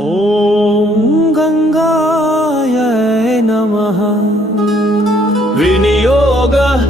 ॐ गङ्गायै नमः। विनियोगः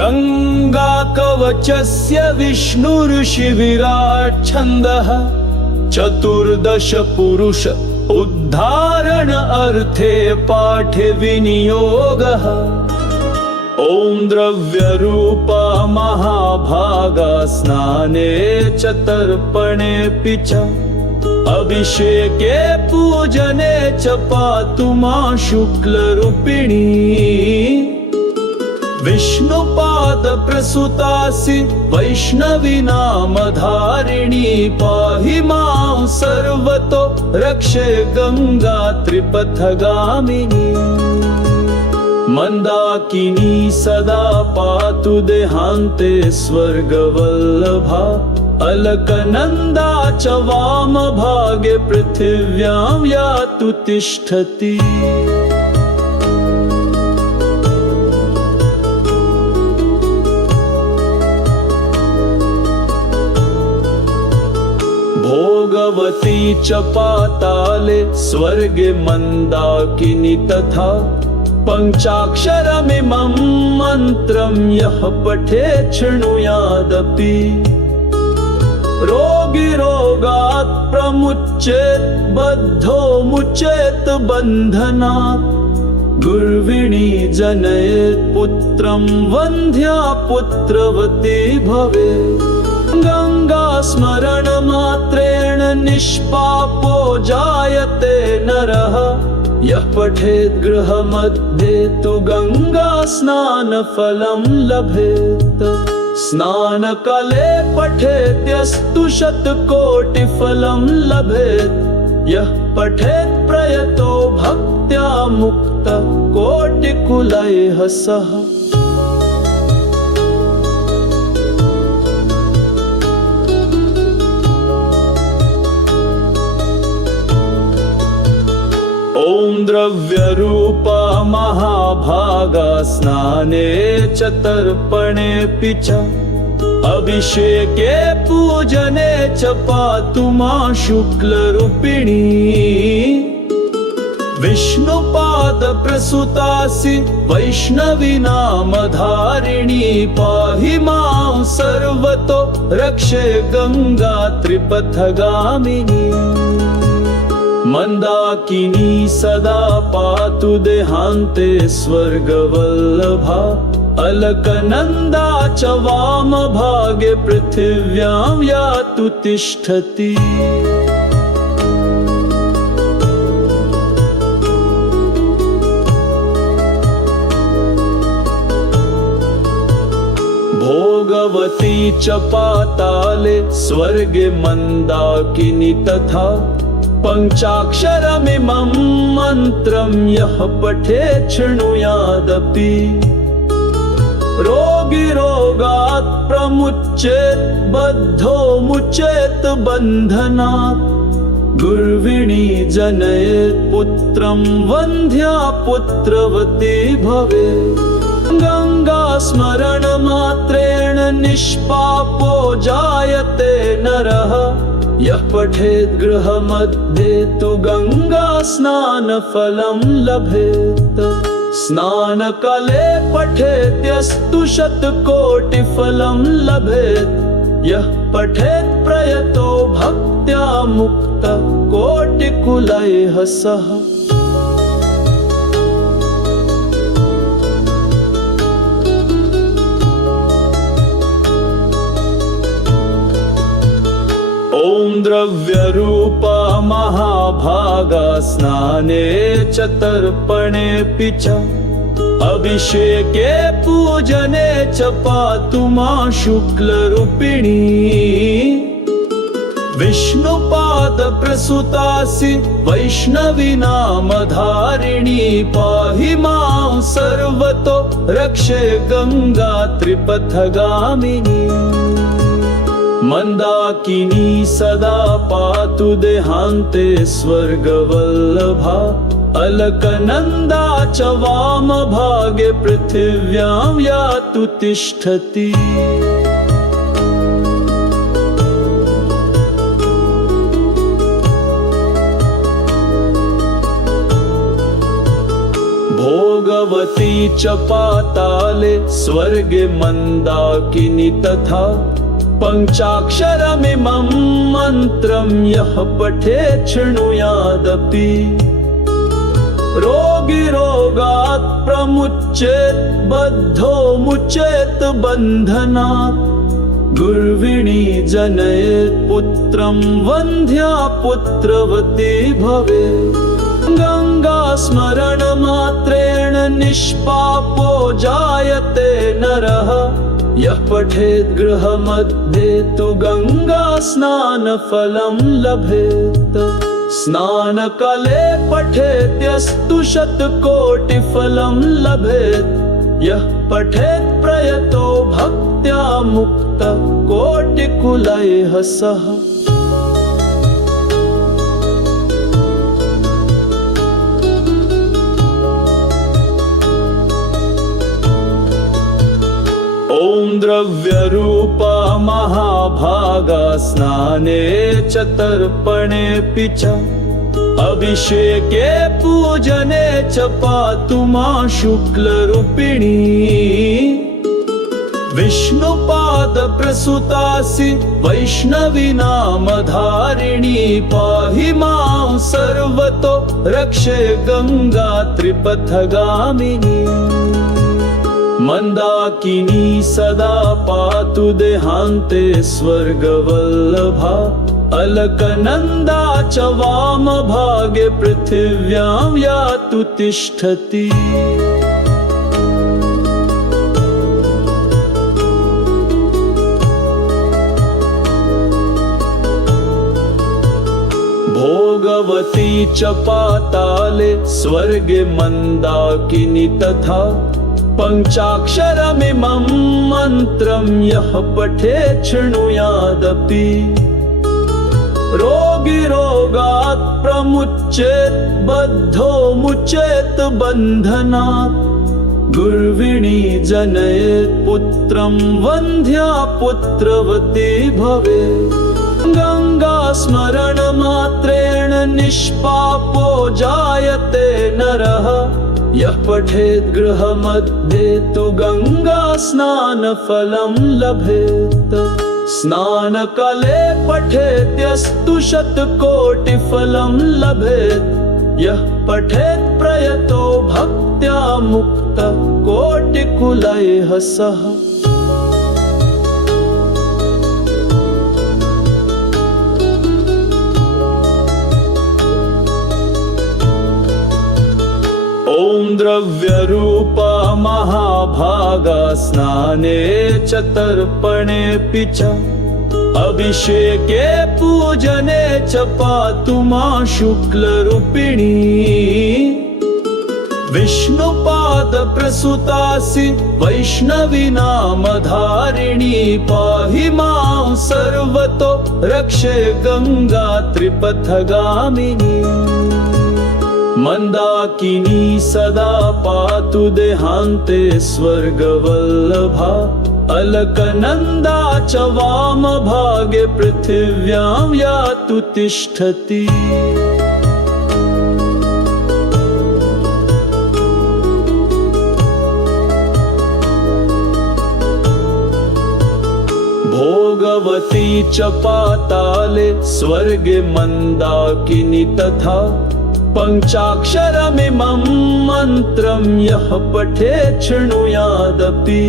गङ्गाकवचस्य विष्णुर्षिविराट् छन्दः। चतुर्दश पुरुष उद्धारण अर्थे पाठे विनियोगः। ॐ द्रव्यरूपा महाभागा स्नाने च तर्पणेऽपि च अभिषेके पूजने च पातु मां शुक्लरूपिणी। विष्णुपाद प्रसूतासि वैष्णवी नामधारिणी। पाहि मां सर्वतो रक्षे गंगा त्रिपथगामिनी। मंदाकिनी सदा पातु देहान्ते स्वर्गवल्लभा। अलकनन्दा च वामभागे पृथिव्यां यातु तिष्ठति। भोगवती च पाताले स्वर्गे मंदाकिनी तथा। पञ्चाक्षरमिमं मन्त्रं यः पठेत् शृणुयादपि। रोगी रोगात् प्रमुच्येत् बद्धो मुच्येत् बन्धनात्। गुर्विणी जनयेत् पुत्रं वन्ध्या पुत्रवती भवेत्। गंगा स्मरण मात्रेण निष्पापो जायते नरः। यः पठेत् गृहमध्ये तु गंगा स्नान फलं लभेत्। स्नानकाले पठेद्यस्तु शतकोटिफलं लभेत्। यः पठेत् प्रयतो भक्त्या मुक्तः कोटिकुलैः सह। ॐ द्रव्यरूपा महाभागा स्नाने च तर्पणेऽपि च अभिषेके पूजने च पातु मां शुक्लरूपिणी। विष्णुपाद प्रसूतासि वैष्णवी नामधारिणी। पाहि मां सर्वतो रक्षे गंगा त्रिपथगामिनी। मंदाकिनी सदा पातु देहान्ते स्वर्गवल्लभा। अलकनन्दा च वामभागे पृथिव्यां यातु तिष्ठति। भोगवती च पाताले स्वर्गे मंदाकिनी तथा। पञ्चाक्षरमिमं मन्त्रं यः पठेत् शृणुयादपि। रोगी रोगात् प्रमुच्येत् बद्धो मुच्येत् बन्धनात्। गुर्विणी जनयेत् पुत्रं वन्ध्या पुत्रवती भवेत्। गंगा स्मरण मात्रेण निष्पापो जायते नरः। यः पठेत् गृहमध्ये तु गंगा स्नान फलं लभेत्। स्नानकाले पठेद्यस्तु शतकोटिफलं लभेत्। यः पठेत् प्रयतो भक्त्या मुक्तः कोटिकुलैः सह। ॐ द्रव्यरूपा महाभागा स्नाने च तर्पणेऽपि च अभिषेके पूजने च पातु मां शुक्लरूपिणी। विष्णुपाद प्रसूतासि वैष्णवी नामधारिणी। पाहि मां सर्वतो रक्षे गंगा त्रिपथगामिनी। मंदाकिनी सदा पातु देहान्ते स्वर्गवल्लभा। अलकनन्दा च वामभागे पृथिव्यां यातु तिष्ठति। भोगवती च पाताले स्वर्गे मन्दाकिनी तथा पञ्चाक्षरमिमं मन्त्रं यः पठेत् शृणुयादपि रोगी रोगात् प्रमुच्येत् बद्धो मुच्येत् बन्धनात् गुर्विणी जनयेत् पुत्रं वन्ध्या पुत्रवती भवेत् गंगा स्मरण मात्रेण निष्पापो जायते नरः यः पठेत् गृहमध्ये तु गंगा स्नान फलं लभेत् स्नानकाले पठेत्यस्तु शतकोटिफलं लभेत् यः पठेत् प्रयतो भक्त्या मुक्तः कोटिकुलैः सह ॐ द्रव्यरूपा महाभागा स्नाने च तर्पणेऽपि च अभिषेके पूजने च पातु मां शुक्लरूपिणी विष्णुपादप्रसुतासि वैष्णवी नामधारिणी पाहि मां सर्वतो रक्षे गंगा त्रिपथगामिनी मंदाकिनी सदा पातु देहान्ते स्वर्गवल्लभा अलकनन्दा च वामभागे पृथिव्यां यातु तिष्ठति भोगवती च पाताले स्वर्गे मन्दाकिनी तथा पञ्चाक्षरमिमं मन्त्रं यः पठेत् शृणुयादपि रोगी रोगात् प्रमुच्येत् बद्धो मुच्येत् बन्धनात् गुर्विणी जनयेत् पुत्रं वन्ध्या पुत्रवती भवेत् गंगा स्मरण मात्रेण निष्पापो जायते नरः यः पठेत् गृहमध्ये तु गंगा स्नान फलं लभेत् स्नानकाले पठेत्यस्तु शतकोटिफलं लभेत् यः पठेत् प्रयतो भक्त्या मुक्तः कोटिकुलैः सह ॐ द्रव्यरूपा महाभागा स्नाने च तर्पणेऽपि च अभिषेके पूजने च पातु मां शुक्लरूपिणी विष्णुपादप्रसुतासि वैष्णवी नामधारिणी पाहि मां सर्वतो रक्षे गंगा त्रिपथगामिनी मंदाकिनी सदा पातु देहान्ते स्वर्गवल्लभा अलकनन्दा च वामभागे पृथिव्यां यातु तिष्ठति भोगवती च पाताले स्वर्गे मन्दाकिनी तथा पञ्चाक्षरमिमं मन्त्रं यः पठेत् शृणुयादपि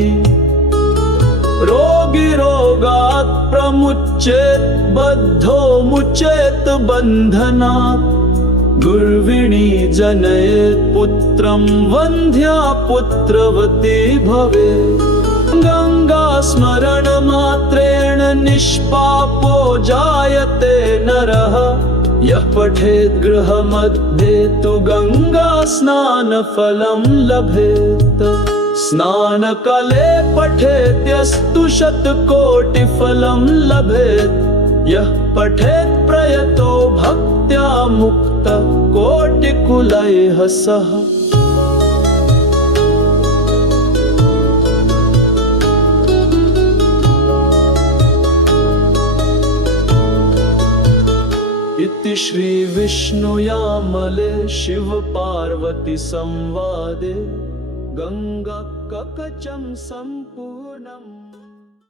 रोगी रोगात् प्रमुच्येत् बद्धो मुच्येत् बन्धनात् गुर्विणी जनयेत् पुत्रं वन्ध्या पुत्रवती भवेत् गंगा स्मरण मात्रेण निष्पापो जायते नरः यः पठेत् गृहमध्ये तु गंगा स्नान फलं लभेत् स्नानकाले पठेत्यस्तु शतकोटिफलं लभेत् यः पठेत् प्रयतो भक्त्या मुक्तः कोटिकुलैः सह इति श्री विष्णुयामले शिव पार्वती संवादे गङ्गा कवचं सम्पूर्णम्